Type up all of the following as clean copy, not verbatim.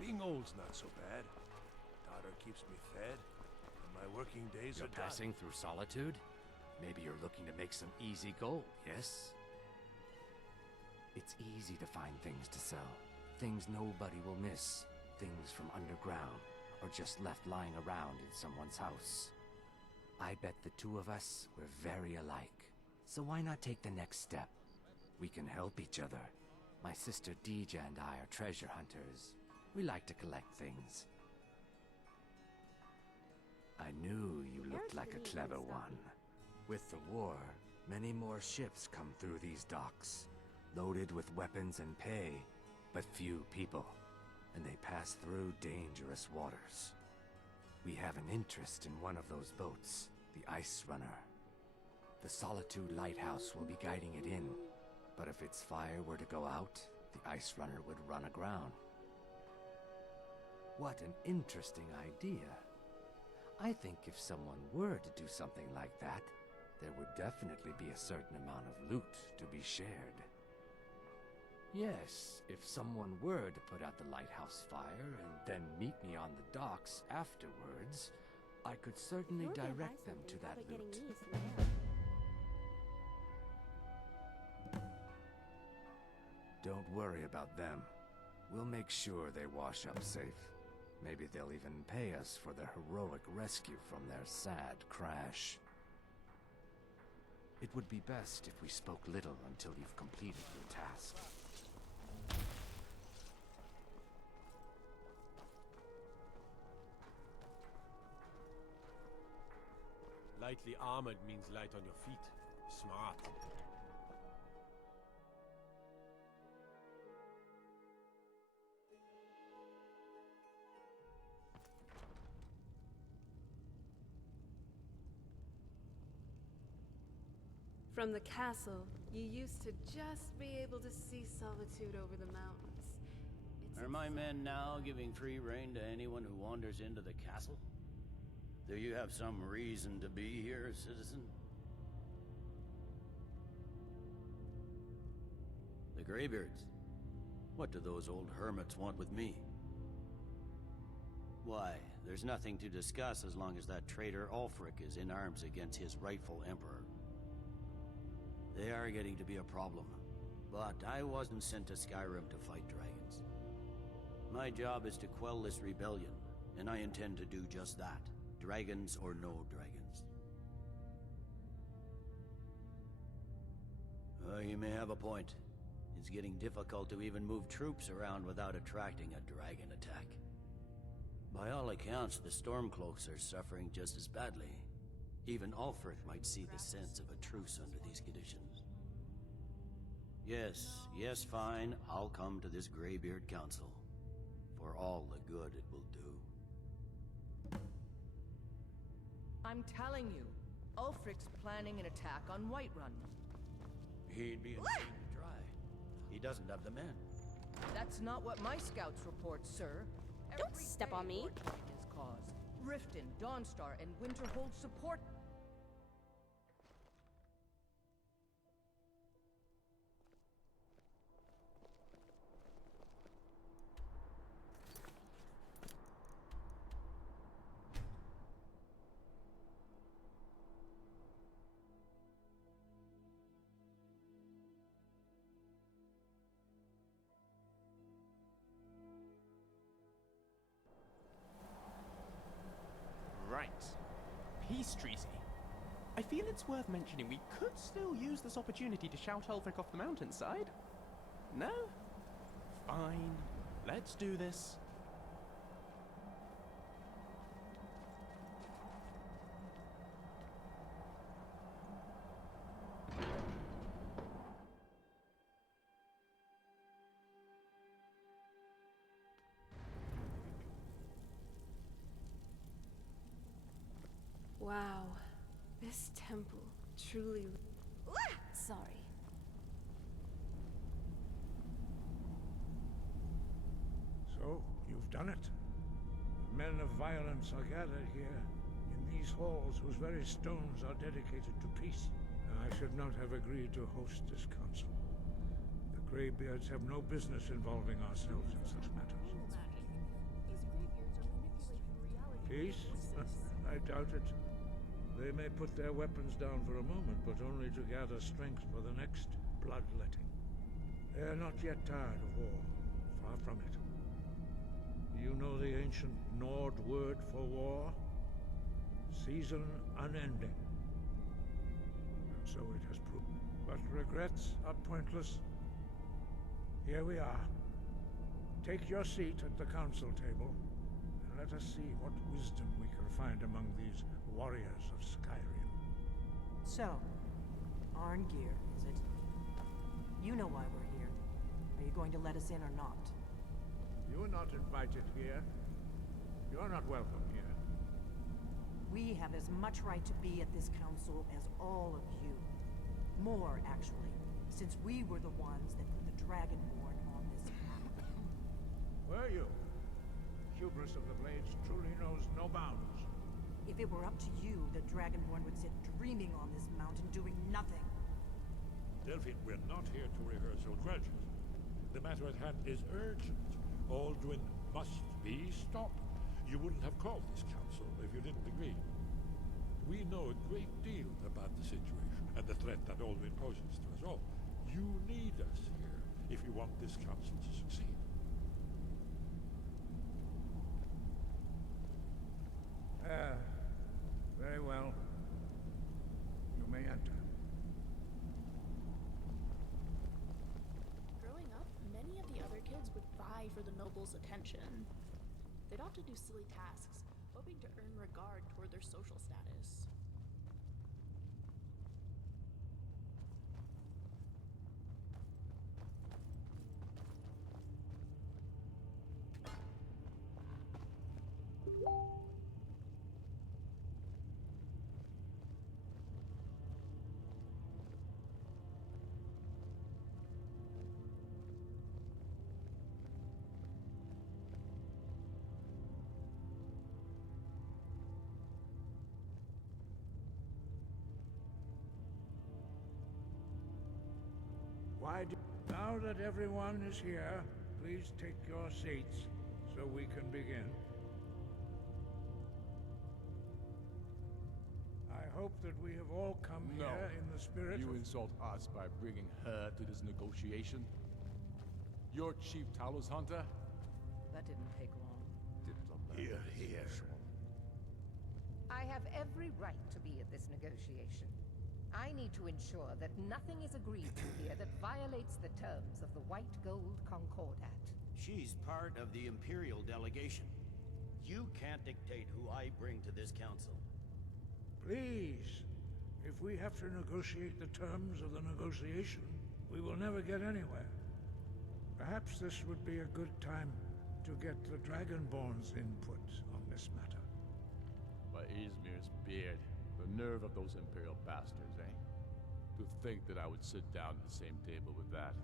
Being old's not so bad. Daughter keeps me fed, and my working days You're are passing through solitude? Maybe you're looking to make some easy gold, yes? It's easy to find things to sell. Things nobody will miss. Things from underground, or just left lying around in someone's house. I bet the two of us were very alike. So why not take the next step? We can help each other. My sister Deeja and I are treasure hunters. We like to collect things. I knew you looked like a clever one. With the war, many more ships come through these docks, loaded with weapons and pay, but few people, and they pass through dangerous waters. We have an interest in one of those boats, the Ice Runner. The Solitude Lighthouse will be guiding it in, but if its fire were to go out, the Ice Runner would run aground. What an interesting idea. I think if someone were to do something like that, there would definitely be a certain amount of loot to be shared. Yes, if someone were to put out the lighthouse fire and then meet me on the docks afterwards, I could certainly direct them to that loot. Don't worry about them. We'll make sure they wash up safe. Maybe they'll even pay us for their heroic rescue from their sad crash. It would be best if we spoke little until you've completed your task. Lightly armored means light on your feet. Smart. From the castle, you used to just be able to see Solitude over the mountains. Are my men now giving free rein to anyone who wanders into the castle? Do you have some reason to be here, citizen? The Greybeards? What do those old hermits want with me? Why, there's nothing to discuss as long as that traitor Ulfric is in arms against his rightful emperor. They are getting to be a problem, but I wasn't sent to Skyrim to fight dragons. My job is to quell this rebellion, and I intend to do just that, dragons or no dragons. You may have a point. It's getting difficult to even move troops around without attracting a dragon attack. By all accounts, the Stormcloaks are suffering just as badly. Even Ulfric might see the sense of a truce under these conditions. Yes, fine. I'll come to this Greybeard Council. For all the good it will do. I'm telling you, Ulfric's planning an attack on Whiterun. He'd be insane to try. He doesn't have the men. That's not what my scouts report, sir. Don't step on me. His cause. Riften, Dawnstar, and Winterhold support. Right. Peace treaty. I feel it's worth mentioning we could still use this opportunity to shout Ulfric off the mountainside. No? Fine. Let's do this. Wow, this temple truly... Sorry. So, you've done it. Men of violence are gathered here, in these halls whose very stones are dedicated to peace. And I should not have agreed to host this council. The Greybeards have no business involving ourselves in such matters. Peace? I doubt it. They may put their weapons down for a moment, but only to gather strength for the next bloodletting. They are not yet tired of war. Far from it. You know the ancient Nord word for war? Season unending. And so it has proved. But regrets are pointless. Here we are. Take your seat at the council table, and let us see what wisdom we can find among these warriors of Skyrim. So, Arngeir, is it? You know why we're here. Are you going to let us in or not? You are not invited here. You are not welcome here. We have as much right to be at this council as all of you. More, actually, since we were the ones that put the Dragonborn on this map. Were you? Hubris of the Blades truly knows no bounds. If it were up to you, the Dragonborn would sit dreaming on this mountain doing nothing. Delphine, we're not here to rehearse old grudges. The matter at hand is urgent. Alduin must be stopped. You wouldn't have called this council if you didn't agree. We know a great deal about the situation and the threat that Alduin poses to us all. You need us here if you want this council to succeed. Very well. You may enter. Growing up, many of the other kids would vie for the noble's attention. They'd often do silly tasks, hoping to earn regard toward their social status. Now that everyone is here, please take your seats so we can begin. I hope that we have all come here in the spirit You of... insult us by bringing her to this negotiation? You're Chief Talos Hunter? That didn't take long. Here, here. I have every right to be at this negotiation. I need to ensure that nothing is agreed to here that violates the terms of the White Gold Concordat. She's part of the Imperial delegation. You can't dictate who I bring to this council. Please, if we have to negotiate the terms of the negotiation, we will never get anywhere. Perhaps this would be a good time to get the Dragonborn's input on this matter. By Izmir's beard. The nerve of those Imperial bastards, eh? To think that I would sit down at the same table with that.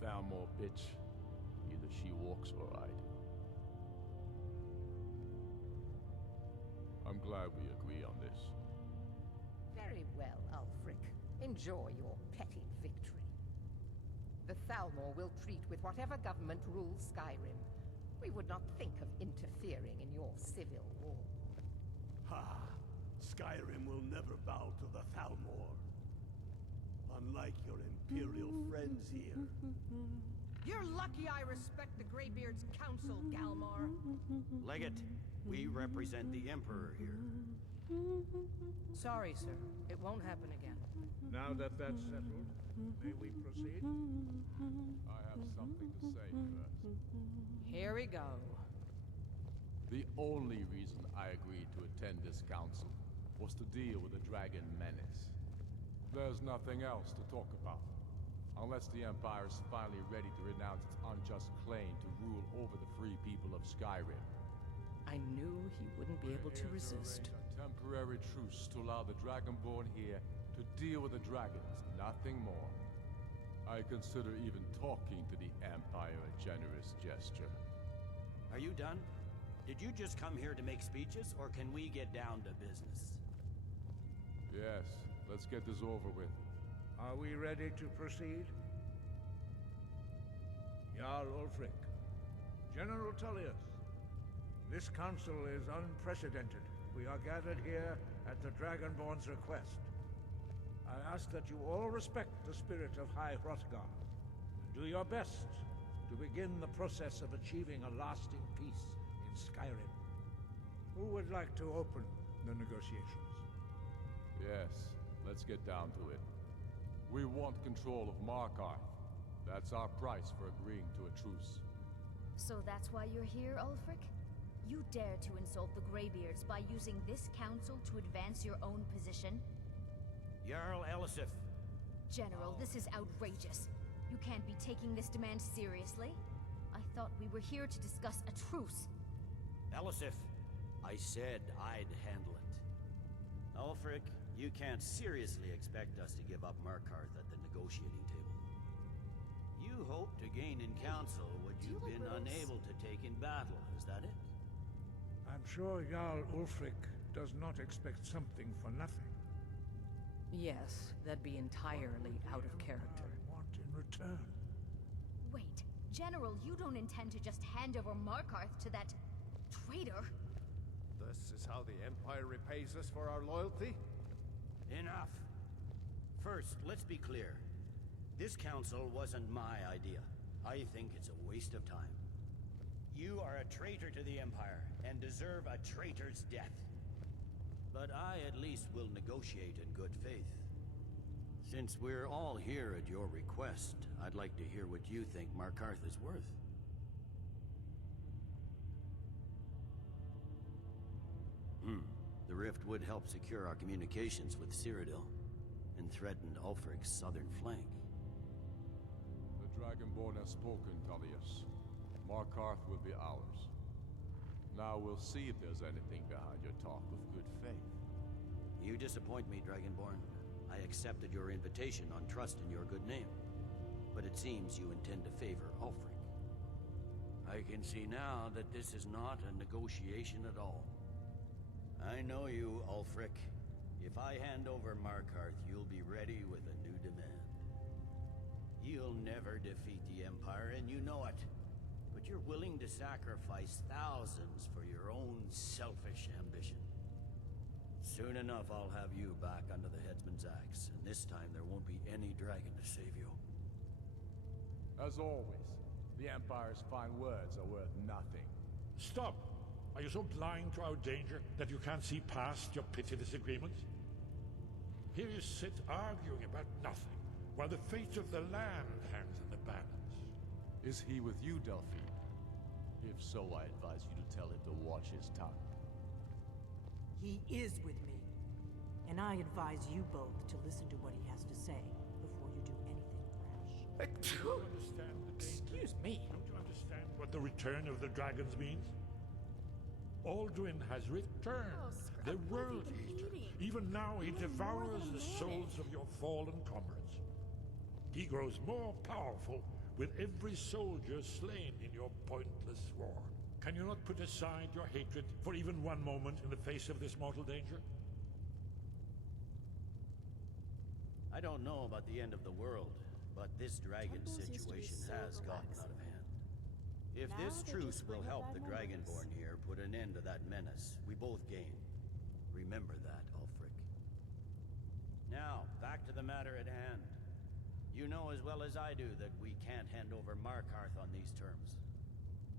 Thalmor bitch. Either she walks or I do. I'm glad we agree on this. Very well, Ulfric. Enjoy your petty victory. The Thalmor will treat with whatever government rules Skyrim. We would not think of interfering in your civil war. Ha! Skyrim will never bow to the Thalmor. Unlike your Imperial friends here. You're lucky I respect the Greybeard's counsel, Galmar. Legate, we represent the Emperor here. Sorry, sir. It won't happen again. Now that that's settled, may we proceed? I have something to say first. Here we go. The only reason I agreed to attend this council was to deal with the Dragon Menace. There's nothing else to talk about. Unless the Empire is finally ready to renounce its unjust claim to rule over the free people of Skyrim. I knew he wouldn't be able to We're here resist. arrange a temporary truce to allow the Dragonborn here to deal with the dragons, nothing more. I consider even talking to the Empire a generous gesture. Are you done? Did you just come here to make speeches, or can we get down to business? Yes, let's get this over with. Are we ready to proceed? Jarl Ulfric, General Tullius, This council is unprecedented. We are gathered here at the Dragonborn's request. I ask that you all respect the spirit of High Hrothgar, and do your best to begin the process of achieving a lasting peace in Skyrim. Who would like to open the negotiations? Yes, let's get down to it. We want control of Markarth. That's our price for agreeing to a truce. So that's why you're here, Ulfric? You dare to insult the Greybeards by using this council to advance your own position? Jarl Elisif. General, this is outrageous. You can't be taking this demand seriously. I thought we were here to discuss a truce. Elisif, I said I'd handle it. Ulfric, you can't seriously expect us to give up Markarth at the negotiating table. You hope to gain in council what you've been unable to take in battle, is that it? I'm sure Jarl Ulfric does not expect something for nothing. Yes, that'd be entirely out of character. Want in return? Wait, General, you don't intend to just hand over Markarth to that traitor? This is how the Empire repays us for our loyalty? Enough. First, let's be clear. This council wasn't my idea. I think it's a waste of time. You are a traitor to the Empire, and deserve a traitor's death. But I at least will negotiate in good faith. Since we're all here at your request, I'd like to hear what you think Markarth is worth. The rift would help secure our communications with Cyrodiil, and threatened Ulfric's southern flank. The Dragonborn has spoken, Tullius. Markarth will be ours. Now we'll see if there's anything behind your talk of good faith. You disappoint me, Dragonborn. I accepted your invitation on trust in your good name. But it seems you intend to favor Ulfric. I can see now that this is not a negotiation at all. I know you, Ulfric. If I hand over Markarth, you'll be ready with a new demand. You'll never defeat the Empire, and you know it. But you're willing to sacrifice thousands for your own selfish ambition. Soon enough, I'll have you back under the headsman's axe, and this time there won't be any dragon to save you. As always, the Empire's fine words are worth nothing. Stop! Are you so blind to our danger that you can't see past your petty disagreements? Here you sit arguing about nothing, while the fate of the land hangs in the balance. Is he with you, Delphine? If so, I advise you to tell him to watch his tongue. He is with me. And I advise you both to listen to what he has to say before you do anything rash. Do you understand the danger? Excuse me. Don't you understand what the return of the dragons means? Alduin has returned, Scrub, the what have you World been Eater. eating? Even now he You're more devours than a the man. souls of your fallen comrades. He grows more powerful with every soldier slain in your pointless war. Can you not put aside your hatred for even one moment in the face of this mortal danger? I don't know about the end of the world, but this dragon Temple's used to be situation so has gotten relaxing. out of hand. If Now this they truce just will bring up help bad the memories. Dragonborn here put an end to that menace, we both gain. Remember that, Ulfric. Now, back to the matter at hand. You know as well as I do that we can't hand over Markarth on these terms.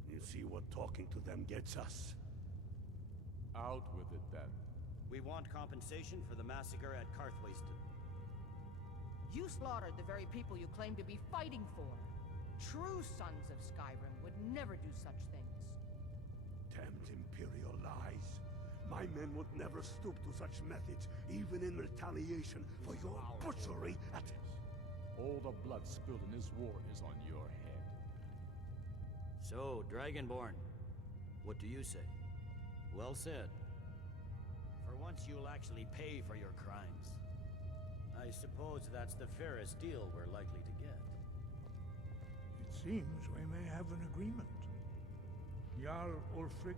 You see what talking to them gets us. Out with it, then. We want compensation for the massacre at Karthwasten. You slaughtered the very people you claim to be fighting for. True sons of Skyrim would never do such things. Damned Imperial lies. My men would never stoop to such methods, even in retaliation for your butchery at... All the blood spilled in this war is on your head. So, Dragonborn, what do you say? Well said. For once you'll actually pay for your crimes. I suppose that's the fairest deal we're likely to get. It seems we may have an agreement. Jarl Ulfric,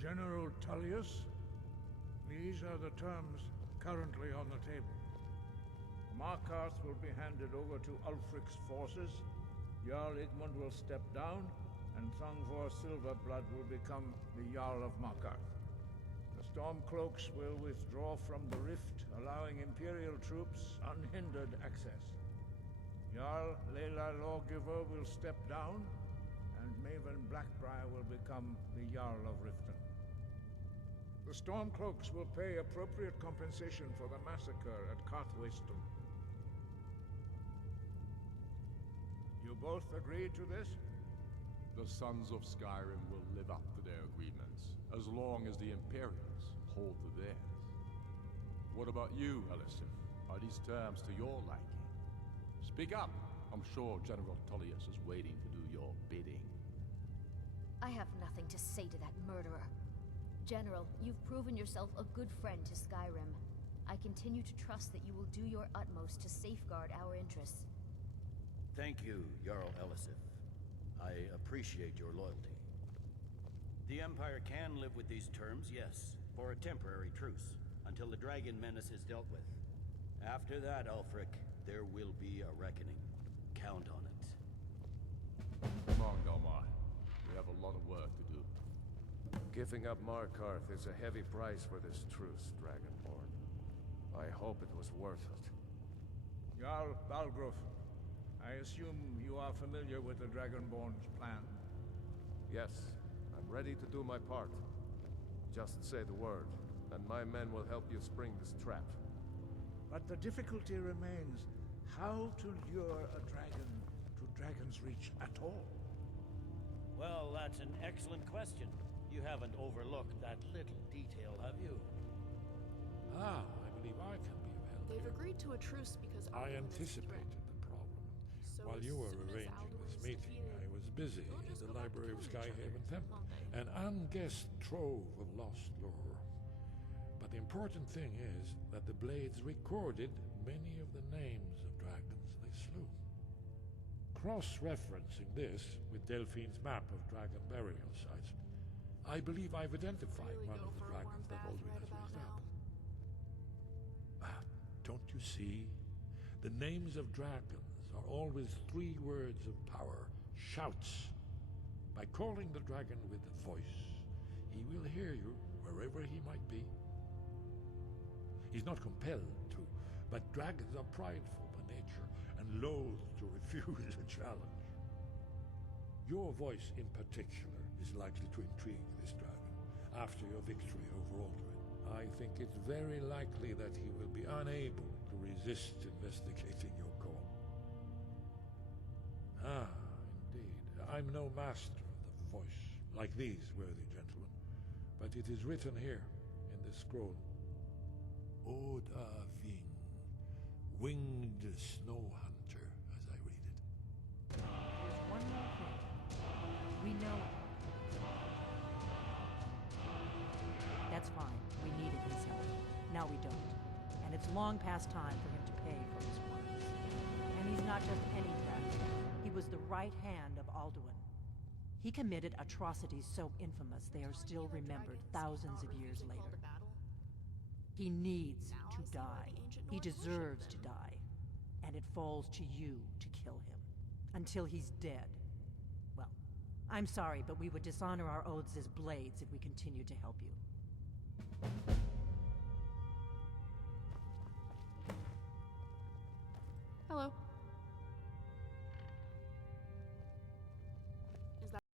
General Tullius, these are the terms currently on the table. Markarth will be handed over to Ulfric's forces, Jarl Igmund will step down, and Thongvor your Silverblood will become the Jarl of Markarth. The Stormcloaks will withdraw from the rift, allowing Imperial troops unhindered access. Jarl Layla Lawgiver will step down, and Maven Blackbriar will become the Jarl of Riften. The Stormcloaks will pay appropriate compensation for the massacre at Karthwasten. You both agree to this? The Sons of Skyrim will live up to their agreements, as long as the Imperials hold to theirs. What about you, Elisif? Are these terms to your liking? Speak up! I'm sure General Tullius is waiting to do your bidding. I have nothing to say to that murderer. General, you've proven yourself a good friend to Skyrim. I continue to trust that you will do your utmost to safeguard our interests. Thank you, Jarl Elisif. I appreciate your loyalty. The Empire can live with these terms, yes, for a temporary truce, until the Dragon Menace is dealt with. After that, Ulfric, there will be a reckoning. Count on it. Come on, Galmar. We have a lot of work to do. Giving up Markarth is a heavy price for this truce, Dragonborn. I hope it was worth it. Jarl Balgruuf, I assume you are familiar with the Dragonborn's plan? Yes, I'm ready to do my part. Just say the word, and my men will help you spring this trap. But the difficulty remains how to lure a dragon to Dragon's Reach at all. Well, that's an excellent question. You haven't overlooked that little detail, have you? Ah, I believe I can be of help. They've agreed to a truce because I Alduin is a anticipated threat. the problem. So While as you were soon as arranging Alduin this is meeting, defeated, I was busy we'll in just the go back to library of killing each Skyhaven other, Temple, won't they? an unguessed trove of lost lore. But the important thing is that the blades recorded many of the names of dragons they slew. Cross-referencing this with Delphine's map of dragon burial sites, I believe I've identified Really one go of the for a dragons warm that bath Alduin right has about raised now. up. Don't you see? The names of dragons are always 3 words of power, shouts. By calling the dragon with a voice, he will hear you wherever he might be. He's not compelled to, but dragons are prideful by nature and loath to refuse a challenge. Your voice in particular is likely to intrigue this dragon after your victory over Alduin. I think it's very likely that he will be unable to resist investigating your call. Ah, indeed. I'm no master of the voice, like these worthy gentlemen, but it is written here in this scroll. Oda Ving, winged snow hunter, as I read it. There's one more thing. We know... That's fine. We needed his help. Now we don't. And it's long past time for him to pay for his crimes. And he's not just any dragon. He was the right hand of Alduin. He committed atrocities so infamous they are still remembered thousands of years later. He needs to die. He deserves to die. And it falls to you to kill him. Until he's dead. Well, I'm sorry, but we would dishonor our oaths as blades if we continued to help you. Hello.